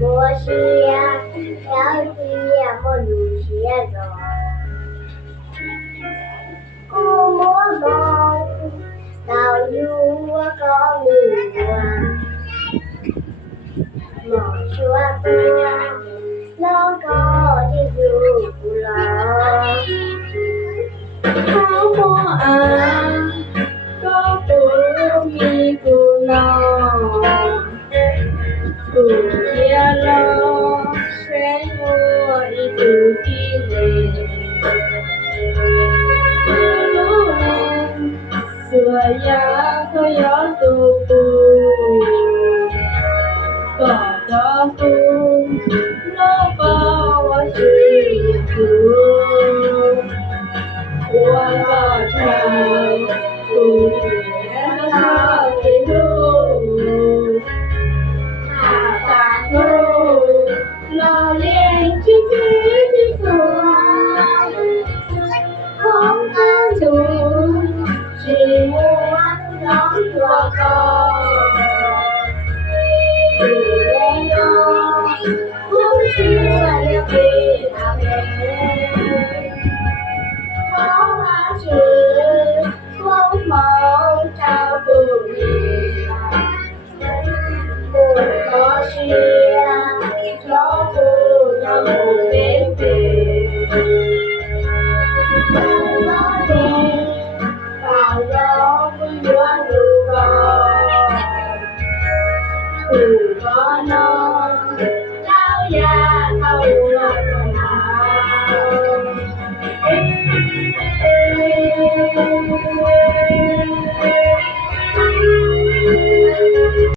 我是呀，要是呀，我路是呀走，我梦到有我高路啊，梦说多，老高的就不老，เขาบ่อาก็บ่มีกูนอกูเทียรอใช้หัวอีกูกิเลสกูรู้แลสวยยาก็ย้อนตูกูก็ดอกูโลกก็ว่าชื่อกูว่าก็ใช่กูแค่เท่าที่รู้ถ้าตากูรอเลี้ยงที่ซื้อที่สวยของกันดูชีวันน้องตัวก่อนดูแลน้องผู้เชื่อเรียกพี่ทำเองขอมาชื่อพวกมองเจ้าบุรีบุญขอเชียร์เพราะบุญยังคงเป็นเด็กสาวเด็กฝ่ายร้องผู้ย้อนดูก่อนผู้ก่อนนอนเจ้ายาเข้าหัวหนาว